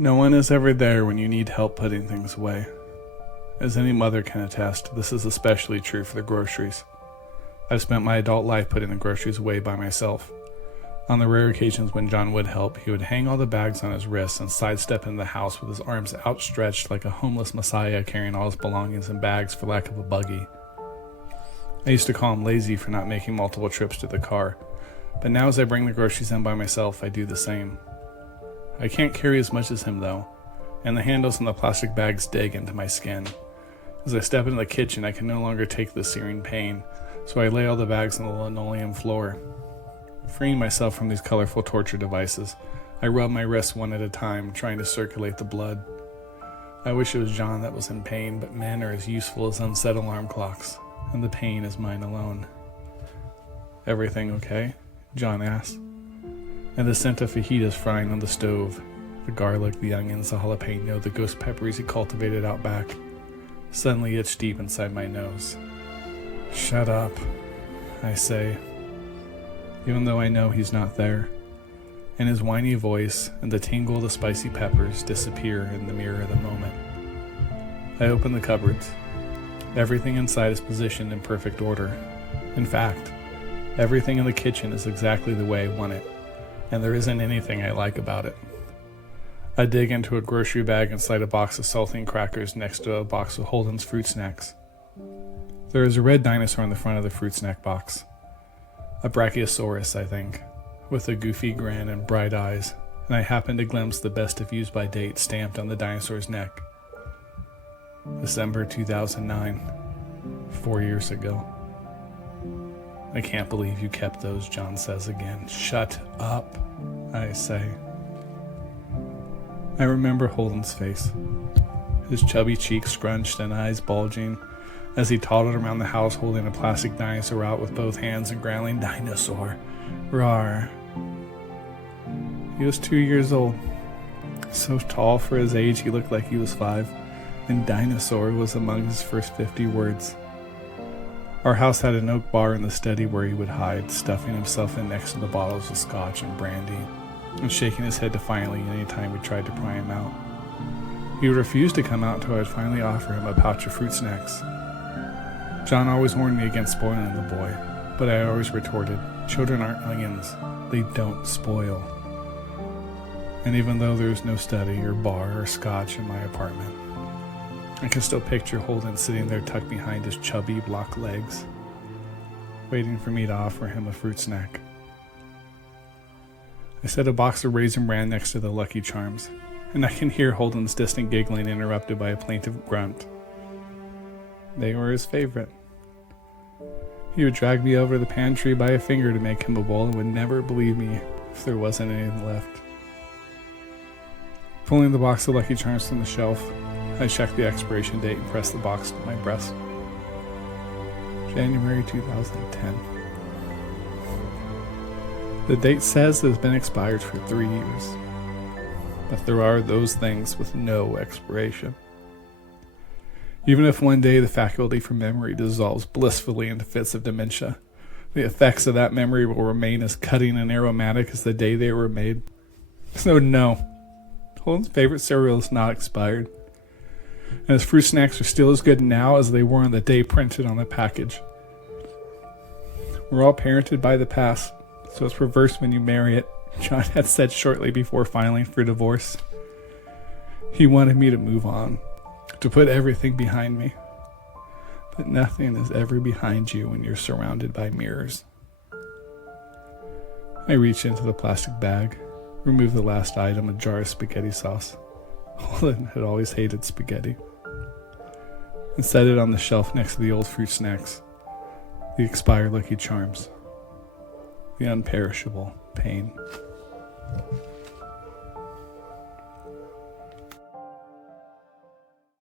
No one is ever there when you need help putting things away. As any mother can attest, this is especially true for the groceries. I've spent my adult life putting the groceries away by myself. On the rare occasions when John would help, he would hang all the bags on his wrists and sidestep into the house with his arms outstretched like a homeless messiah carrying all his belongings in bags for lack of a buggy. I used to call him lazy for not making multiple trips to the car, but now as I bring the groceries in by myself, I do the same. I can't carry as much as him though, and the handles on the plastic bags dig into my skin. As I step into the kitchen, I can no longer take the searing pain, so I lay all the bags on the linoleum floor. Freeing myself from these colorful torture devices, I rub my wrists one at a time, trying to circulate the blood. I wish it was John that was in pain, but men are as useful as unset alarm clocks, and the pain is mine alone. "Everything okay?" John asks. And the scent of fajitas frying on the stove, the garlic, the onions, the jalapeno, the ghost peppers he cultivated out back, suddenly itch deep inside my nose. "Shut up," I say, even though I know he's not there, and his whiny voice and the tingle of the spicy peppers disappear in the mirror of the moment. I open the cupboards. Everything inside is positioned in perfect order. In fact, everything in the kitchen is exactly the way I want it, and there isn't anything I like about it. I dig into a grocery bag and slide a box of saltine crackers next to a box of Holden's fruit snacks. There is a red dinosaur on the front of the fruit snack box. A brachiosaurus, I think, with a goofy grin and bright eyes, and I happen to glimpse the best of use by date stamped on the dinosaur's neck. December 2009, 4 years ago. "I can't believe you kept those," John says again. "Shut up," I say. I remember Holden's face, his chubby cheeks scrunched and eyes bulging, as he toddled around the house holding a plastic dinosaur out with both hands and growling, "Dinosaur, rawr." He was 2 years old. So tall for his age he looked like he was 5, and dinosaur was among his first 50 words. Our house had an oak bar in the study where he would hide, stuffing himself in next to the bottles of scotch and brandy, and shaking his head defiantly any time we tried to pry him out. He would refuse to come out until I would finally offer him a pouch of fruit snacks. John always warned me against spoiling the boy, but I always retorted, "Children aren't onions. They don't spoil." And even though there was no study or bar or scotch in my apartment, I can still picture Holden sitting there tucked behind his chubby block legs, waiting for me to offer him a fruit snack. I set a box of Raisin Bran next to the Lucky Charms, and I can hear Holden's distant giggling interrupted by a plaintive grunt. They were his favorite. He would drag me over to the pantry by a finger to make him a bowl and would never believe me if there wasn't anything left. Pulling the box of Lucky Charms from the shelf, I checked the expiration date and pressed the box to my breast. January 2010. The date says it has been expired for 3 years, but there are those things with no expiration. Even if one day the faculty for memory dissolves blissfully into fits of dementia, the effects of that memory will remain as cutting and aromatic as the day they were made. So no, Holden's favorite cereal is not expired, and his fruit snacks are still as good now as they were on the day printed on the package. We're all parented by the past, so it's reversed when you marry it, John had said shortly before filing for divorce. He wanted me to move on, to put everything behind me. But nothing is ever behind you when you're surrounded by mirrors. I reached into the plastic bag, removed the last item, a jar of spaghetti sauce. Holden had always hated spaghetti. And set it on the shelf next to the old fruit snacks, the expired Lucky Charms, the unperishable pain.